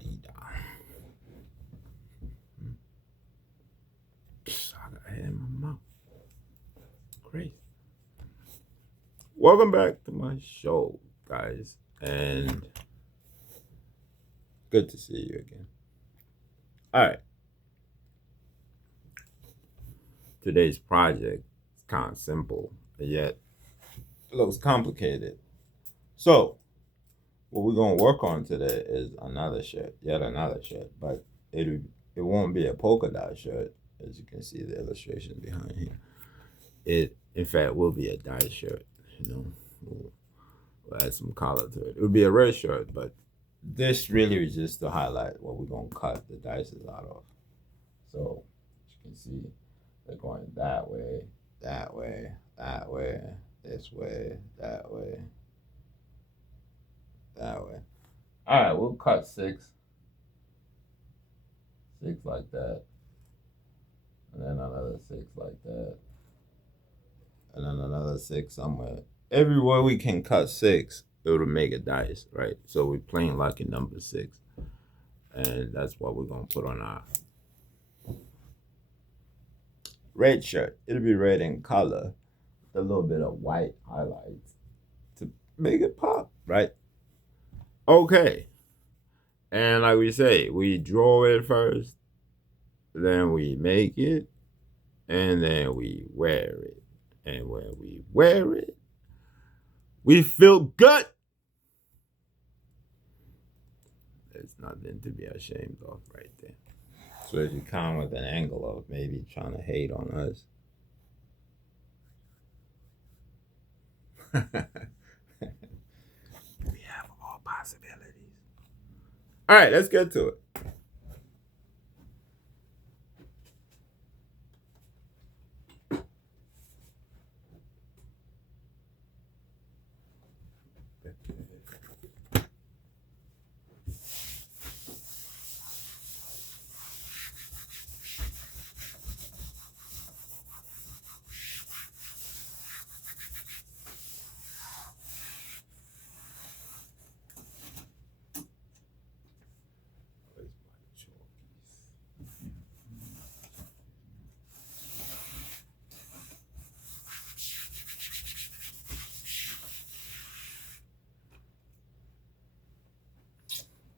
da-dee-da. I got hair in my mouth. Great. Welcome back to my show, guys. And good to see you again. All right. Today's project is kind of simple, yet it looks complicated. So, what we're going to work on today is another shirt, yet another shirt, but it won't be a polka dot shirt, as you can see the illustration behind here. It, in fact, will be a dye shirt, We'll add some color to it. It would be a red shirt, but this really is just to highlight what we're going to cut the dices out of. So, as you can see, they're going that way, that way, that way, this way, that way, that way. All right, we'll cut six like that, and then another six like that, and then another six somewhere. Everywhere we can cut six, it would make a dice, right? So we're playing lucky number six, and that's what we're gonna put on our red shirt. It'll be red in color, with a little bit of white highlights to make it pop, right? Okay. And like we say, we draw it first, then we make it, and then we wear it. And when we wear it, we feel good. There's nothing to be ashamed of right there. So as you come with an angle of maybe trying to hate on us. We have all possibilities. All right, let's get to it.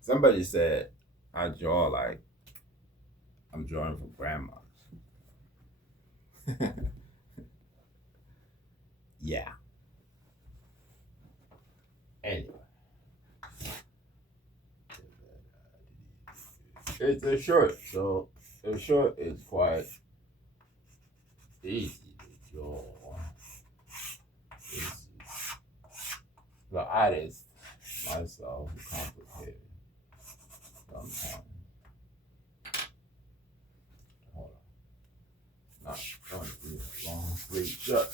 Somebody said I draw like I'm drawing for grandma. Yeah. Anyway. It's a shirt, so the shirt is quite easy to draw. The artist, myself, complicated sometimes. Hold on. Not going to be a long sleeve shirt.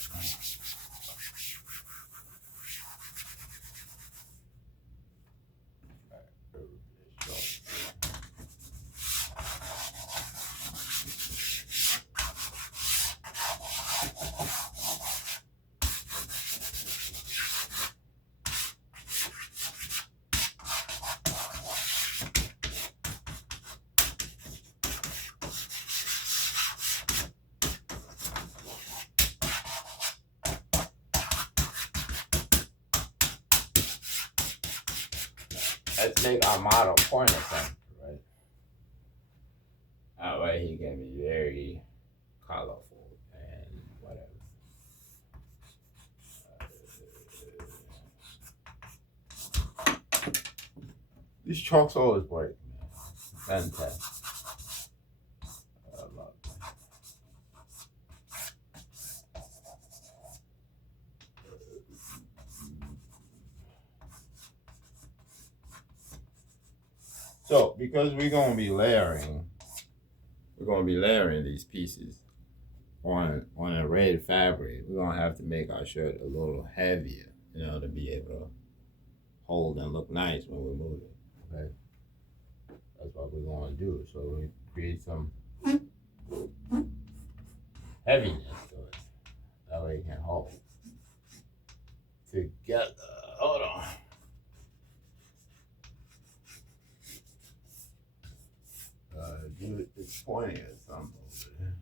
Let's make our model corner center, right? That way he can be very colorful and whatever. These chalks always work, man. Fantastic. I love it. So, because we're going to be layering these pieces on a red fabric. We're going to have to make our shirt a little heavier, to be able to hold and look nice when we move it. Okay? That's what we're going to do. So we create some heaviness to it. That way it can hold together. Hold on. It's pointing at something over there.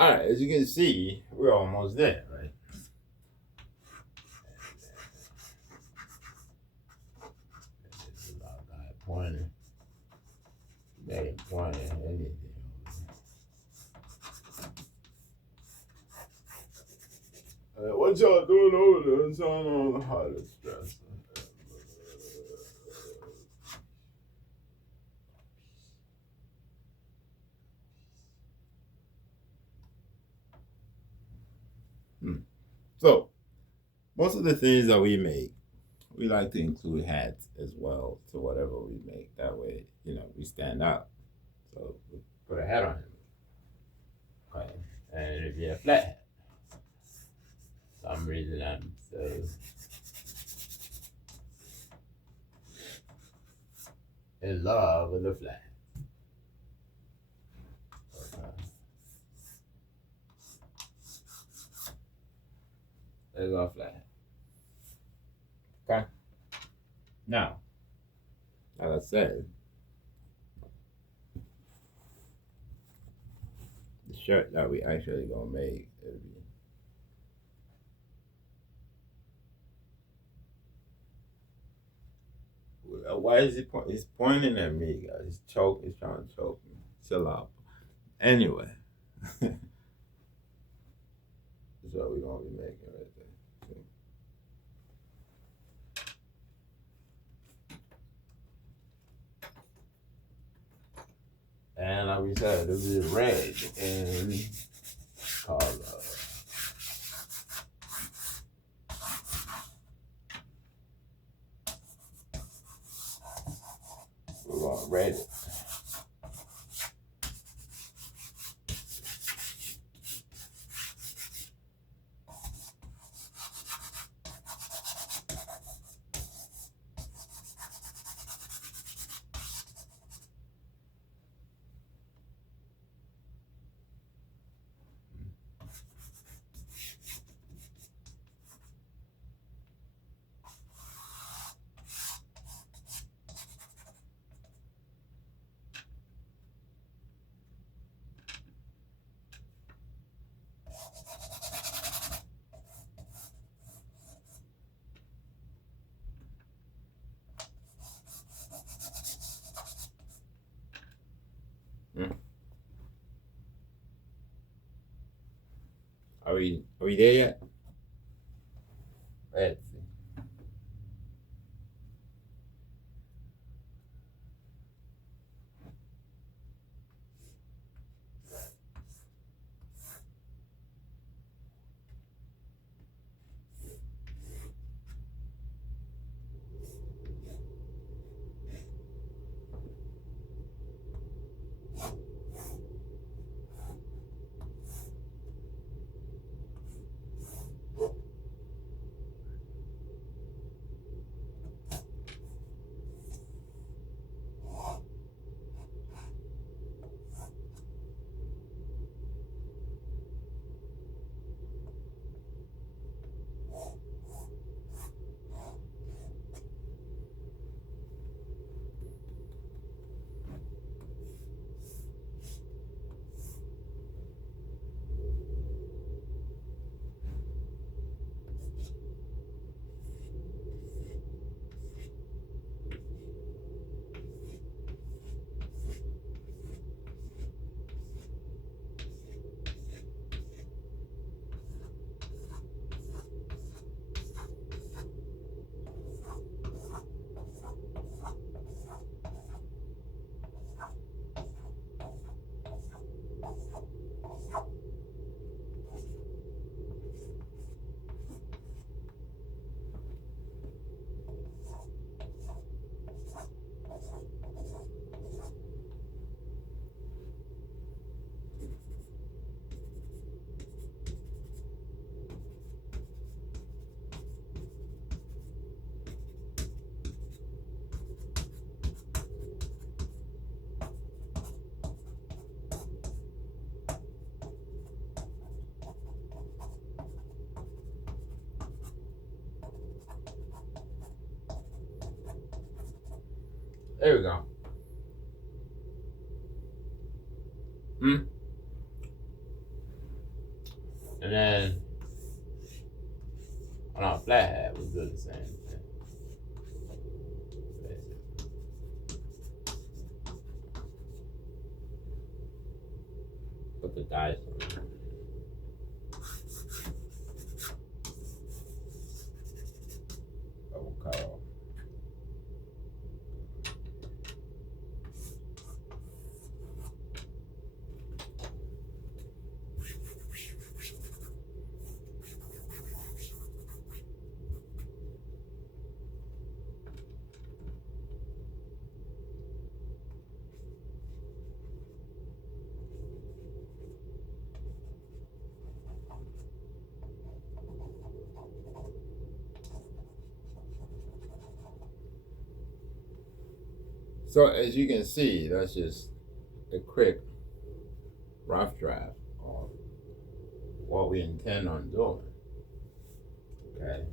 All right, as you can see, we're almost there, right? This is our guy pointing. They ain't pointing anything. What y'all doing over there? Turn on the hottest stress. So, most of the things that we make, we like to include hats as well to whatever we make. That way, we stand out. So, we put a hat on him. Okay. And if you have a flat hat, some reason I'm so in love with the flat. Okay. There's our flat. Okay. Now, as I said, the shirt that we actually gonna make, it'll be why is he pointing? He's pointing at me, guys. He's choking. He's trying to choke me. Chill out. Anyway, that's what we're gonna be making right there. And like we said, it'll be red and color. We're gonna red it. Are we there yet? Let's see. There we go. And then on our flat hat, we do the same thing. Put the dice on. Double cut off. So as you can see, that's just a quick rough draft of what we intend on doing. Okay.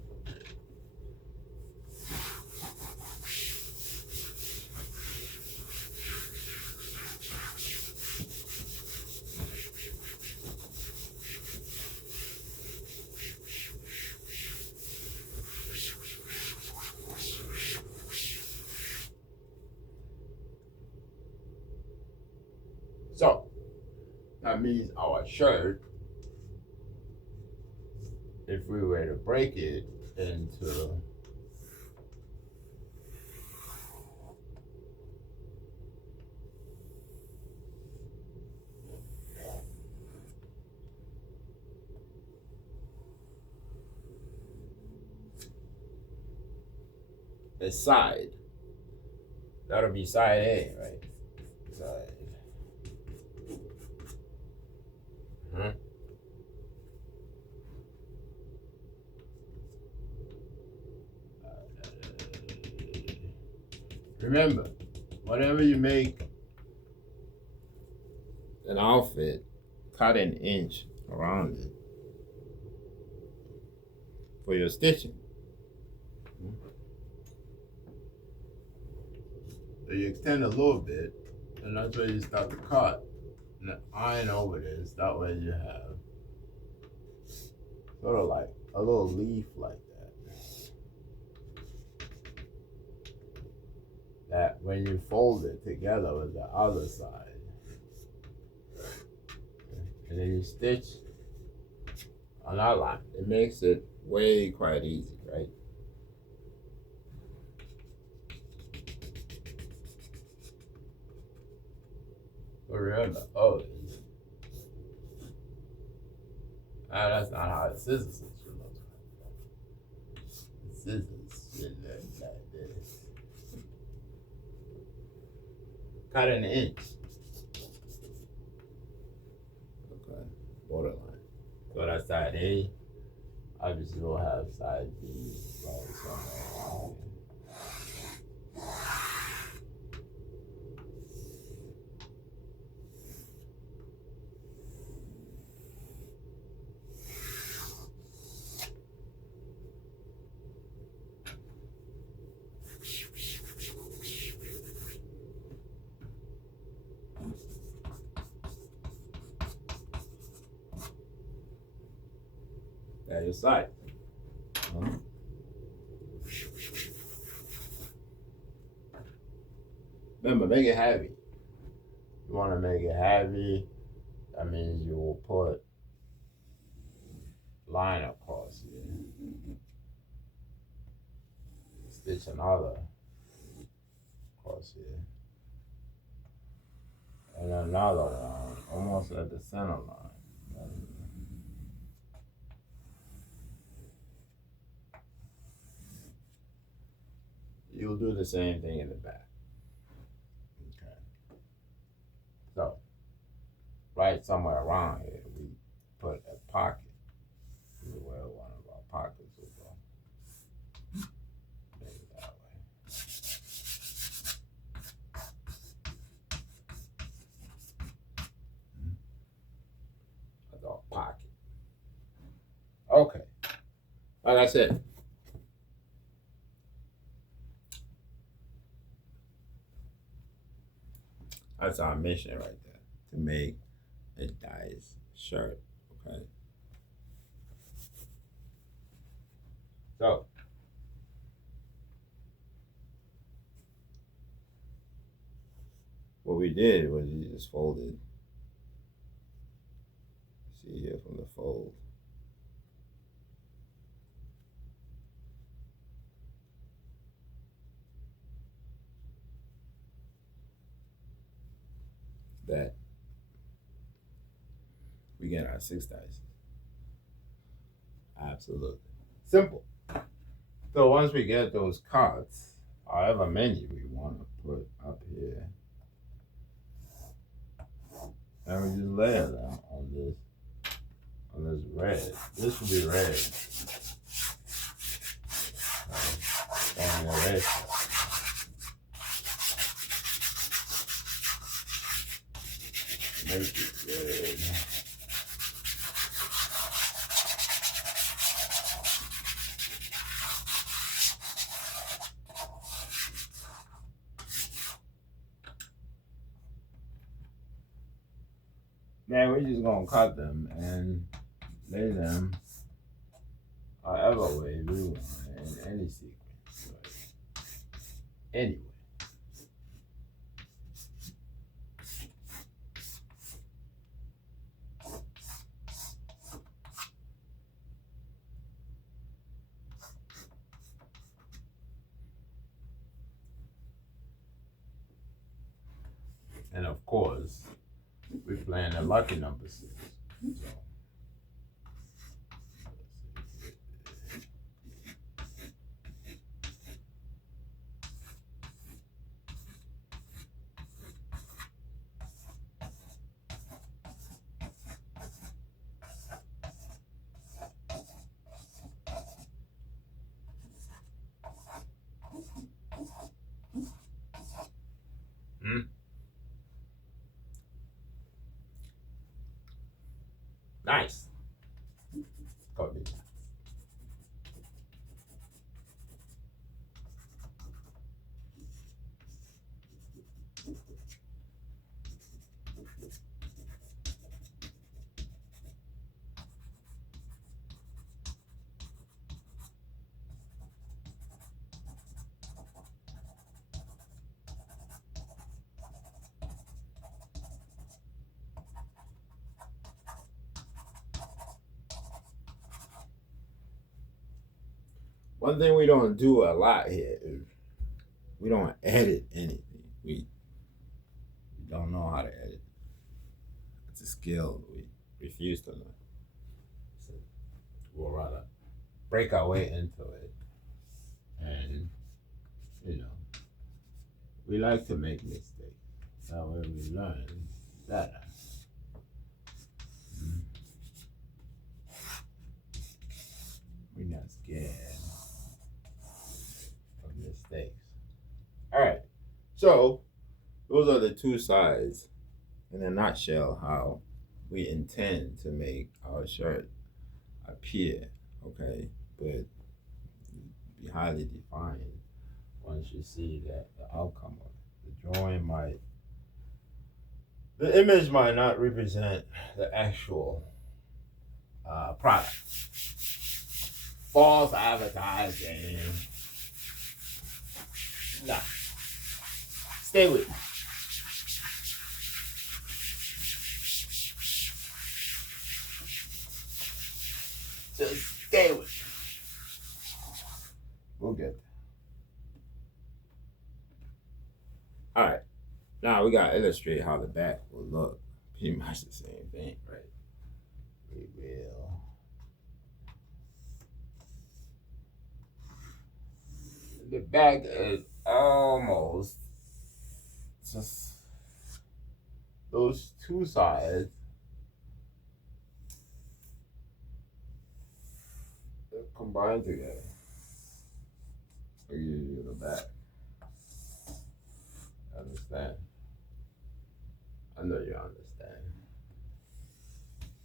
So that means our shirt, if we were to break it into a side, that'll be side A, right? Side. Remember, whenever you make an outfit, cut an inch around it for your stitching. So you extend a little bit, and that's where you start to cut and then iron over this. That way you have sort of like a little leaf like that. That when you fold it together with the other side, and then you stitch on that line, it makes it way quite easy, right? But remember, that's not how the scissors should look. The scissors should look like this. Cut an inch. Okay, borderline. So that's side A. Obviously, we'll have side B right somewhere. That's your side. Remember, make it heavy. You want to make it heavy, that means you will put line across here. Stitch another across here. And another one, almost at the center line. You'll do the same thing in the back. Okay. So, right somewhere around here, we put a pocket. This is where one of our pockets will go. Make it that way. That's our pocket. Okay. Like I said, That's our mission right there, to make a nice shirt. Okay. So what we did was you just folded. See here from the fold. That we get our 6 dice. Absolutely. Simple. So once we get those cards, however many we want to put up here, and we just layer them on this red. This will be red. And the red. Make it red. Now we're just gonna cut them and lay them however way we want in any sequence. Right? Anyway. And of course, we're playing a lucky number 6. So. Nice. Copy. One thing we don't do a lot here is we don't edit anything. We don't know how to edit. It's a skill we refuse to learn. So we'll rather break our way into it. And, we like to make mistakes. That way we learn better. We're not scared of mistakes. All right. So those are the 2 sides, in a nutshell, how we intend to make our shirt appear. Okay, but be highly defined once you see that the outcome of it. The image might not represent the actual product. False advertising. Nah. Stay with me. Just stay with me. We'll get there. All right. Now we gotta illustrate how the back will look. Pretty much the same thing, right? We will. The back is almost just those 2 sides combined together. I'll give you the back. Understand? I know you understand.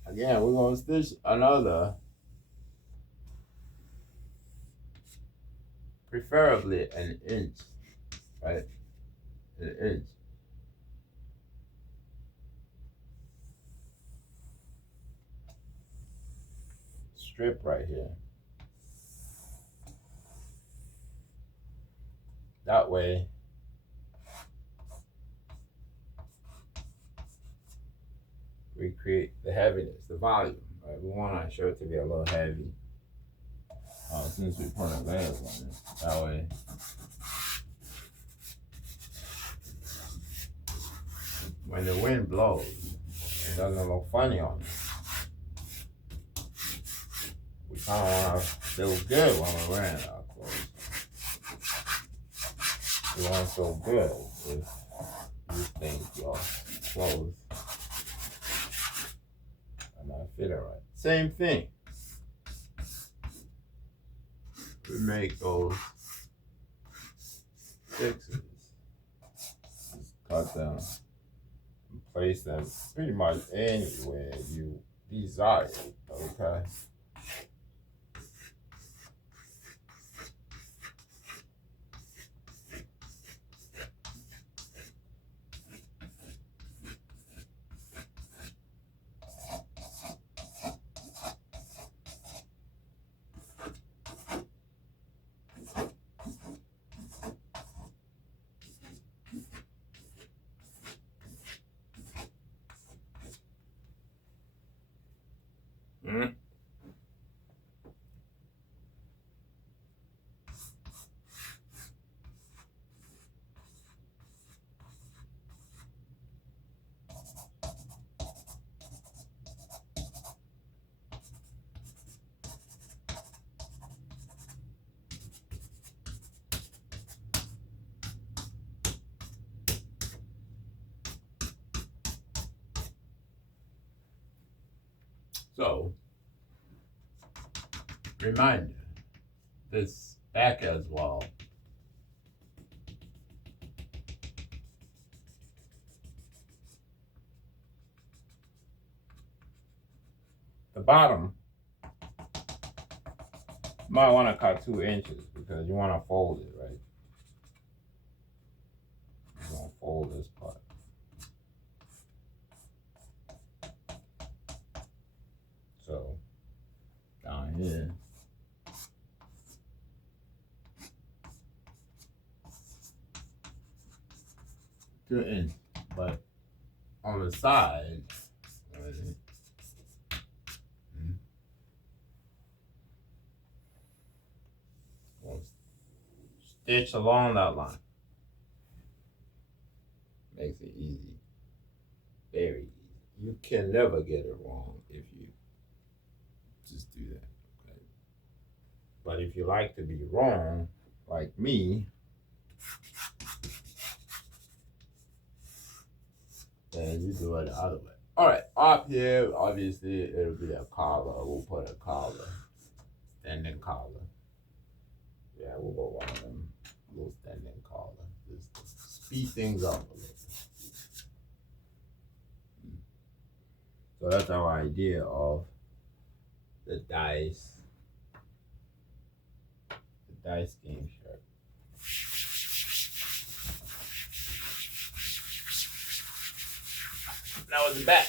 Again, we're gonna stitch another, preferably an inch, right? An inch. strip right here. That way, we create the heaviness, the volume. Right? We want our shirt to be a little heavy. Since we put a layers on it, that way when the wind blows, it doesn't look funny on us. We kind of want to feel good when we're wearing our clothes. You want to feel good if you think your clothes are not fitting right. Same thing. We make those fixes. Just cut them and place them pretty much anywhere you desire. Okay. Mm-hmm. So, reminder, this back as well. The bottom, you might want to cut 2 inches because you want to fold it, right? You're going to fold this part. So, down here, two inches, but on the side, stitch along that line. Makes it easy, very easy. You can never get it wrong if you just do that. Okay? But if you like to be wrong, like me, then you do it the other way. All right, up here, obviously it'll be a collar. We'll put a collar, standing collar. Yeah, we'll go one of them little standing collar. Just speed things up a little. So that's our idea of the dice game shirt. Now it's the back.